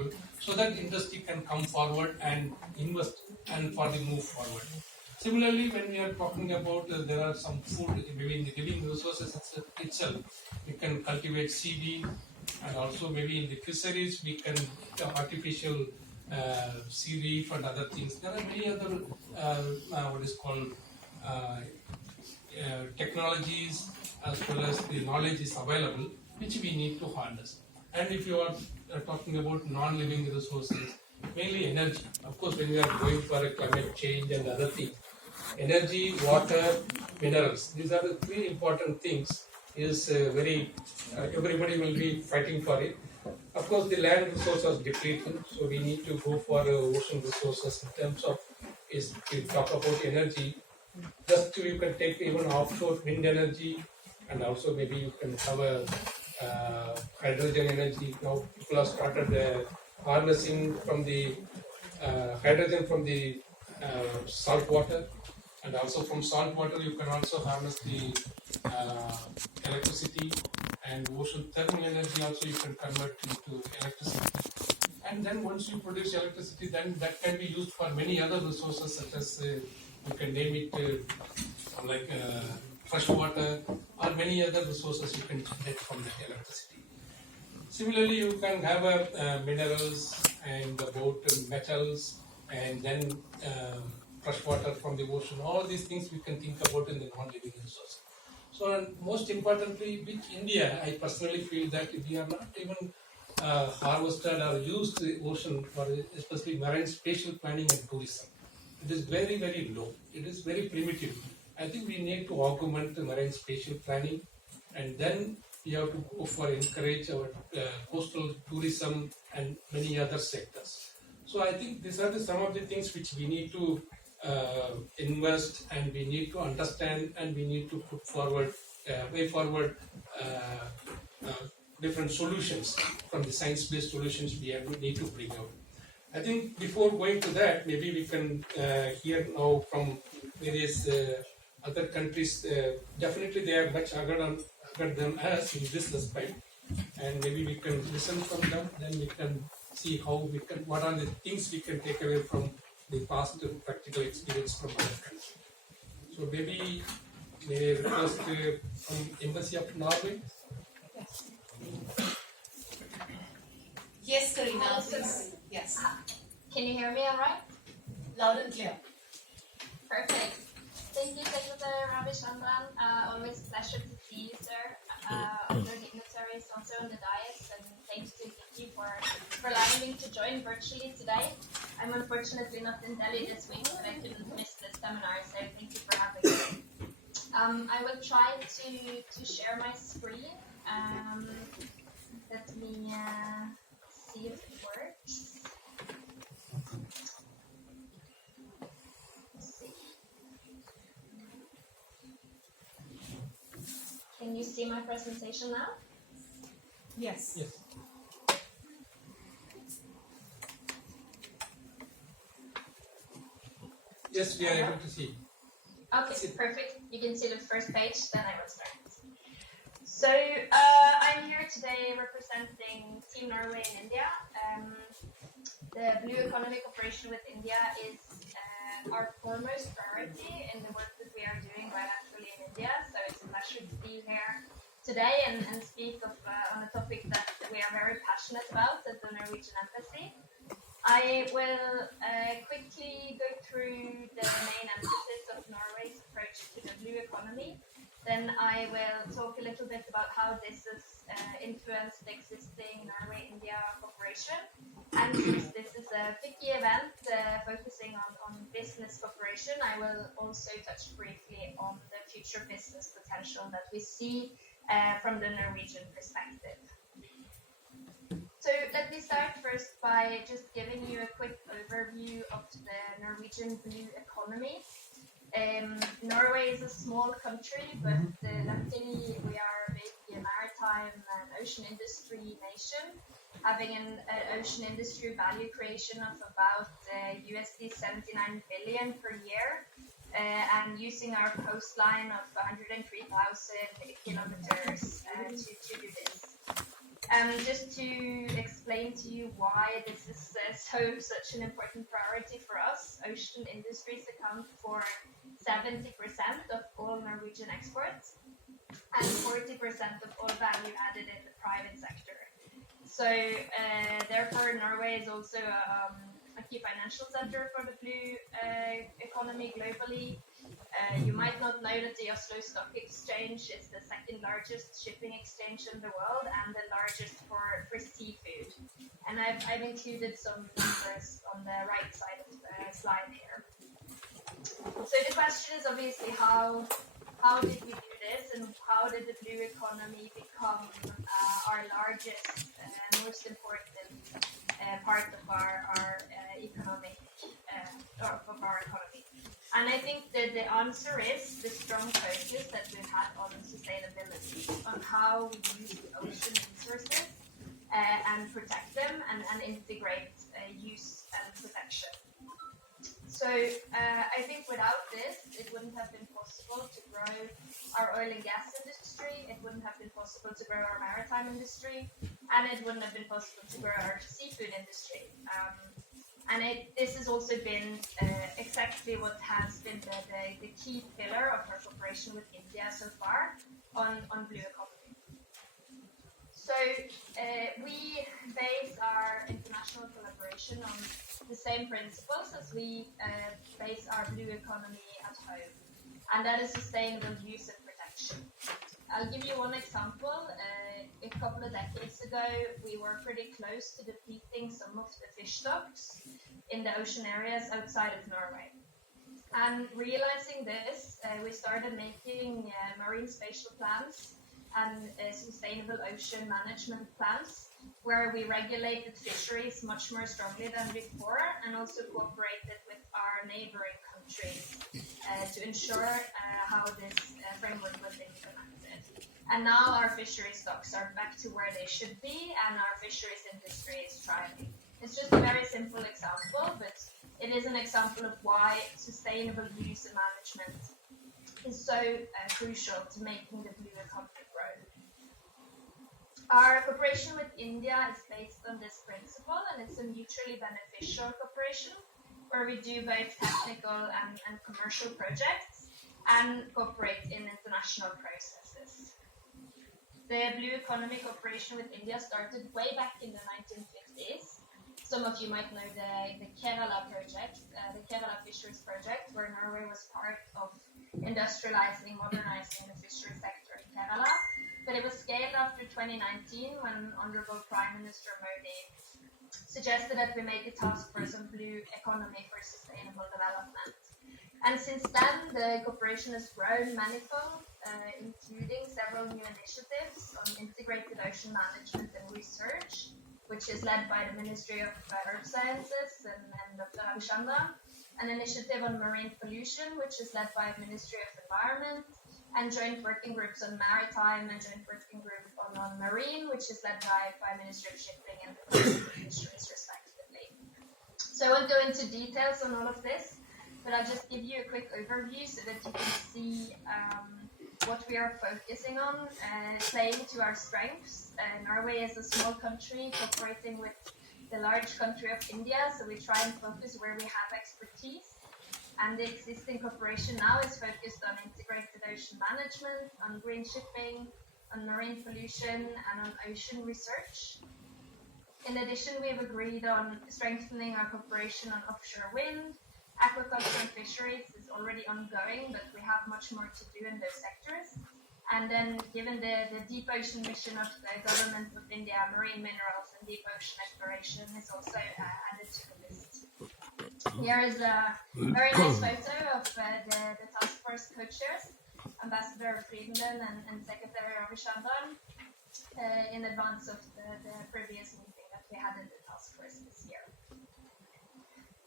example, so that industry can come forward and invest and for the move forward. Similarly, when we are talking about there are some food, maybe in the living resources itself, we can cultivate seaweed, and also maybe in the fisheries we can artificial sea reef and other things. There are many other what is called technologies as well as the knowledge is available which we need to harness. And if you are talking about non-living resources, mainly energy. Of course, when we are going for a climate change and other things, energy, water, minerals. These are the three important things. Is very everybody will be fighting for it. Of course, the land resource is depleting, so we need to go for ocean resources in terms of is we talk about energy. Just you can take even offshore wind energy, and also maybe you can have a hydrogen energy. Now people have started harnessing from the hydrogen from the salt water, and also from salt water you can also harness the electricity, and ocean thermal energy also you can convert into electricity. And then once you produce electricity, then that can be used for many other resources such as you can name it like fresh water or many other resources you can get from that electricity. Similarly, you can have minerals and about metals, and then fresh water from the ocean. All these things we can think about in the non-living resources. So, and most importantly, with India, I personally feel that we are not even harvested or used the ocean for especially marine spatial planning and tourism. It is very, very low. It is very primitive. I think we need to augment the marine spatial planning, and then we have to go for encourage our coastal tourism and many other sectors. So I think these are some of the things which we need to invest, and we need to understand, and we need to put forward way forward different solutions from the science-based solutions we need to bring out. I think before going to that, maybe we can hear now from various other countries. Definitely, they are much ahead than us in this respect, and maybe we can listen from them. Then we can see how we can, what are the things we can take away from the past practical experience from other countries. So maybe may I request from Embassy of Norway. Yes, Karina, please. Yes. Can you hear me all right? Loud and clear. Perfect. Thank you, Secretary Ravichandran. Always a pleasure to see you, sir. Other dignitaries also on the dais, and thanks to Vicky for allowing me to join virtually today. I'm unfortunately not in Delhi this week, but I couldn't miss the seminar, so thank you for having me. I will try to share my screen. Let me see if it works. Let's see. Can you see my presentation now? Yes. Yes. Yes, we are able to see. Okay, perfect. You can see the first page, then I will start. So, I'm here today representing Team Norway in India. The Blue Economy Cooperation with India is our foremost priority in the work that we are doing bilaterally in India. So it's a pleasure to be here today and speak on a topic that we are very passionate about at the Norwegian Embassy. I will quickly go through the main emphasis of Norway's approach to the blue economy. Then I will talk a little bit about how this has influenced the existing Norway-India cooperation. And since this is a FICCI event focusing on business cooperation, I will also touch briefly on the future business potential that we see from the Norwegian perspective. So let me start first by just giving you a quick overview of the Norwegian blue economy. Norway is a small country, but luckily we are basically a maritime and ocean industry nation, having an ocean industry value creation of about USD 79 billion per year, and using our coastline of 103,000 kilometers to do this. Just to explain to you why this is such an important priority for us, ocean industries account for 70% of all Norwegian exports and 40% of all value added in the private sector. So therefore, Norway is also a key financial center for the blue economy globally. You might not know that the Oslo Stock Exchange is the second largest shipping exchange in the world and the largest for seafood. And I've included some numbers on the right side of the slide here. So the question is obviously how did we do this, and how did the blue economy become our largest and most important part of our economic of our economy? And I think that the answer is the strong focus that we've had on sustainability, on how we use the ocean resources and protect them and integrate use and protection. So I think without this, it wouldn't have been possible to grow our oil and gas industry, it wouldn't have been possible to grow our maritime industry, and it wouldn't have been possible to grow our seafood industry. And this has also been exactly what has been the key pillar of our cooperation with India so far on blue economy. So we base our international collaboration on the same principles as we base our blue economy at home, and that is sustainable use and protection. I'll give you one example. A couple of decades ago, we were pretty close to depleting some of the fish stocks in the ocean areas outside of Norway. And realizing this, we started making marine spatial plans and sustainable ocean management plans, where we regulated fisheries much more strongly than before, and also cooperated with our neighboring countries to ensure how this framework was implemented. And now our fishery stocks are back to where they should be, and our fisheries industry is thriving. It's just a very simple example, but it is an example of why sustainable use and management is so crucial to making the blue economy grow. Our cooperation with India is based on this principle, and it's a mutually beneficial cooperation where we do both technical and commercial projects and cooperate in international processes. The Blue Economy cooperation with India started way back in the 1950s. Some of you might know the Kerala project, the Kerala Fisheries Project, where Norway was part of industrializing, modernizing the fishery sector in Kerala. But it was scaled after 2019 when Honorable Prime Minister Modi suggested that we make a task force on blue economy for sustainable development. And since then, the cooperation has grown manifold, including several new initiatives on integrated ocean management and research, which is led by the Ministry of Earth Sciences and Dr. Ravi Chandra, an initiative on marine pollution, which is led by the Ministry of Environment, and joint working groups on maritime and joint working group on marine, which is led by Ministry of Shipping and Fisheries, respectively. So I won't go into details on all of this, but I'll just give you a quick overview so that you can see what we are focusing on, playing to our strengths. Norway is a small country cooperating with the large country of India, so we try and focus where we have expertise. And the existing cooperation now is focused on integrated ocean management, on green shipping, on marine pollution, and on ocean research. In addition, we've agreed on strengthening our cooperation on offshore wind. Aquaculture and fisheries is already ongoing, but we have much more to do in those sectors. And then, given the deep ocean mission of the government of India, marine minerals and deep ocean exploration is also added to the list. Here is a very nice photo of the task force co-chairs, Ambassador Friedman and Secretary Ravi Chandra, in advance of the previous meeting that we had in the task force this year.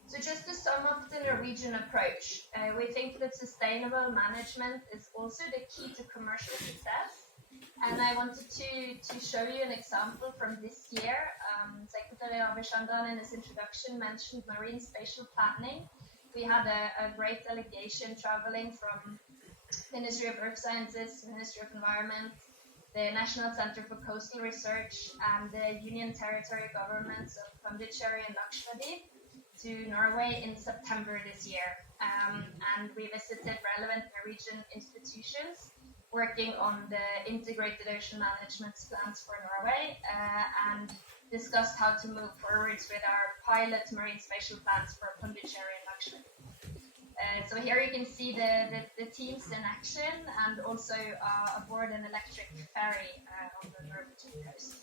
So just to sum up the Norwegian approach, we think that sustainable management is also the key to commercial success. And I wanted to show you an example from this year. Secretary Ravi Chandra in his introduction mentioned marine spatial planning. We had a great delegation traveling from Ministry of Earth Sciences, Ministry of Environment, the National Center for Coastal Research, and the Union Territory governments of Pondicherry and Lakshadweep to Norway in September this year. And we visited relevant Norwegian institutions working on the integrated ocean management plans for Norway and discussed how to move forwards with our pilot marine spatial plans for Pondicherry and Lakshadweep. So here you can see the teams in action and also aboard an electric ferry on the Norwegian coast.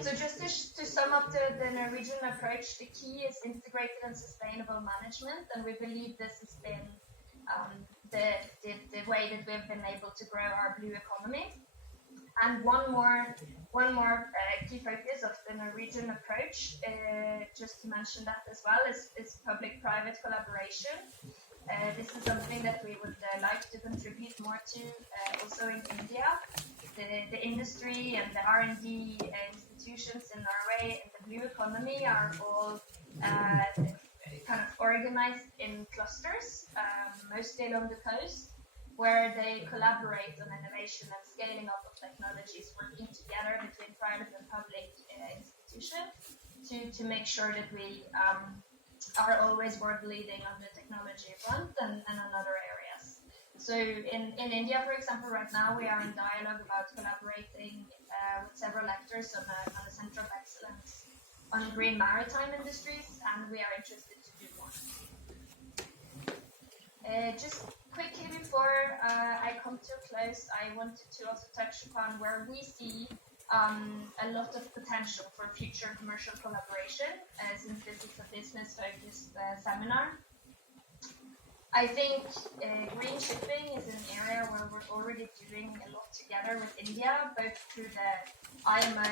So just to sum up the Norwegian approach, the key is integrated and sustainable management, and we believe this has been the way that we've been able to grow our blue economy. And one more key focus of the Norwegian approach, just to mention that as well, is public-private collaboration. This is something that we would like to contribute more to also in India. The industry and the R&D institutions in Norway and the blue economy are all kind of organized in clusters, mostly along the coast, where they collaborate on innovation and scaling up of technologies, working together between private and public institutions to make sure that we are always world leading on the technology front and on other areas. So in India, for example, right now we are in dialogue about collaborating with several actors on a center of excellence on green maritime industries, and we are interested to do more. Just quickly before I come to a close, I wanted to also touch upon where we see a lot of potential for future commercial collaboration, since this is a business-focused seminar. I think green shipping is an area where we're already doing a lot together with India, both through the IMO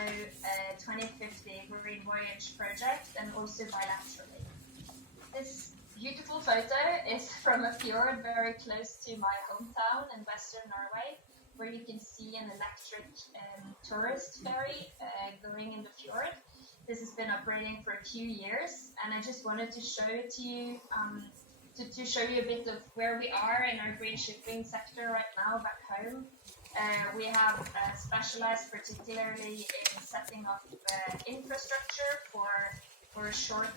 2050 Green Voyage project and also bilaterally. This beautiful photo is from a fjord very close to my hometown in Western Norway, where you can see an electric tourist ferry going in the fjord. This has been operating for a few years, and I just wanted to show it to you, to show you a bit of where we are in our green shipping sector right now back home. We have specialized particularly in setting up infrastructure for short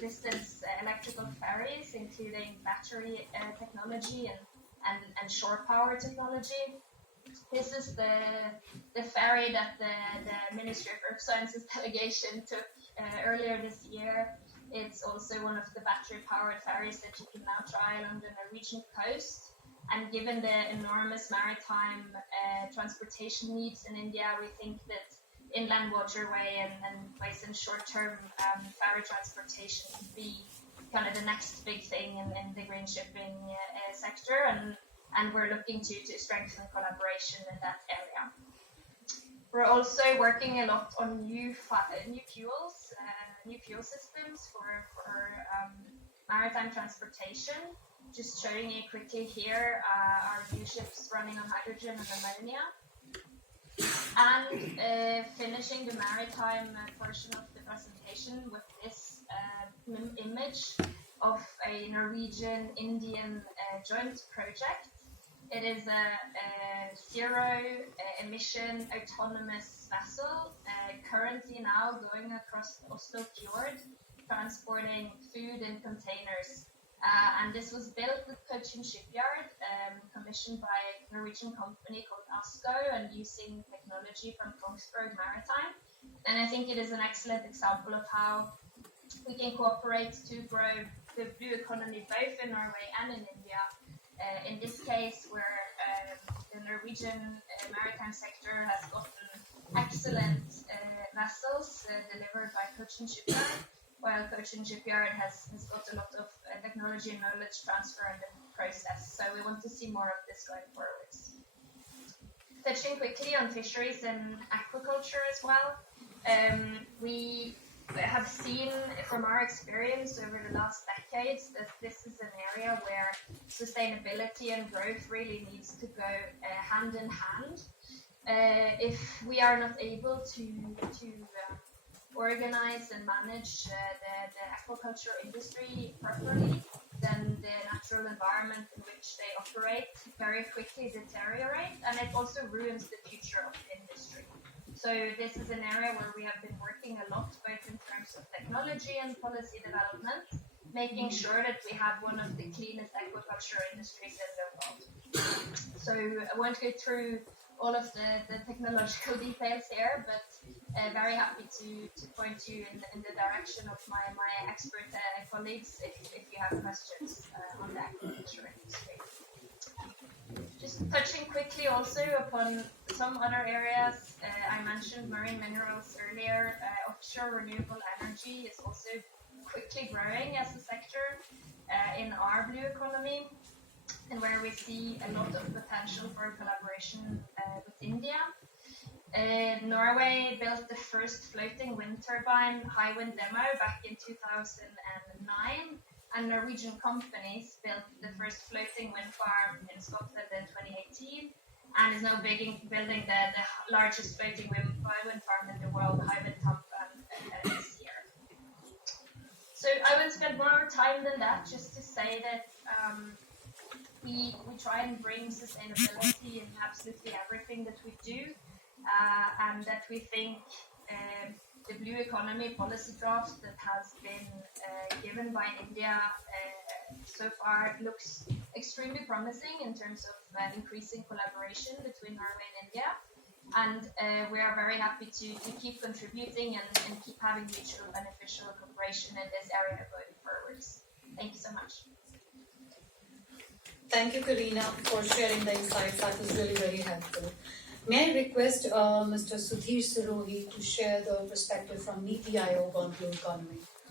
distance electrical ferries, including battery technology and shore power technology. This is the ferry that the Ministry of Earth Sciences delegation took earlier this year. It's also one of the battery-powered ferries that you can now try along the Norwegian coast. And given the enormous maritime transportation needs in India, we think that inland waterway and ways in short-term ferry transportation could be kind of the next big thing in the green shipping sector, and we're looking to strengthen collaboration in that area. We're also working a lot on new fuels, new fuel systems for maritime transportation. Just showing you quickly here our new ships running on hydrogen and ammonia. And finishing the maritime portion of the presentation with this image of a Norwegian-Indian joint project. It is a zero-emission autonomous vessel currently now going across Oslo Fjord, transporting food in containers. And this was built with Cochin Shipyard, commissioned by a Norwegian company called ASKO and using technology from Kongsberg Maritime. And I think it is an excellent example of how we can cooperate to grow the blue economy both in Norway and in India. In this case, where the Norwegian maritime sector has gotten excellent vessels delivered by Cochin Shipyard, while Cochin Shipyard has got a lot of technology and knowledge transfer in the process. So we want to see more of this going forwards. Touching quickly on fisheries and aquaculture as well, we have seen from our experience over the last decades that this is an area where sustainability and growth really needs to go hand in hand. If we are not able to organize and manage the aquaculture industry properly, then the natural environment in which they operate very quickly deteriorate, and it also ruins the future of the industry. So this is an area where we have been working a lot, both in terms of technology and policy development, making sure that we have one of the cleanest aquaculture industries in the world. So I won't go through all of the technological details here, but very happy to point you in the direction of my expert colleagues if you have questions on the aquaculture industry. Just touching quickly also upon some other areas, I mentioned marine minerals earlier. Offshore renewable energy is also quickly growing as a sector in our blue economy, and where we see a lot of potential for collaboration with India. Norway built the first floating wind turbine Hywind demo back in 2009, and Norwegian companies built the first floating wind farm in Scotland in 2018, and is now building the largest floating wind farm in the world, Hywind Tampen, this year. So I will spend more time than that just to say that we try and bring sustainability in absolutely everything that we do, and that we think the blue economy policy draft that has been given by India so far looks extremely promising in terms of increasing collaboration between Norway and India. And we are very happy to keep contributing and keep having mutual beneficial cooperation in this area going forwards. Thank you so much. Thank you, Karina, for sharing the insights. That was really very helpful. May I request Mr. Sudhir Sirohi to share the perspective from NITI Aayog on blue economy?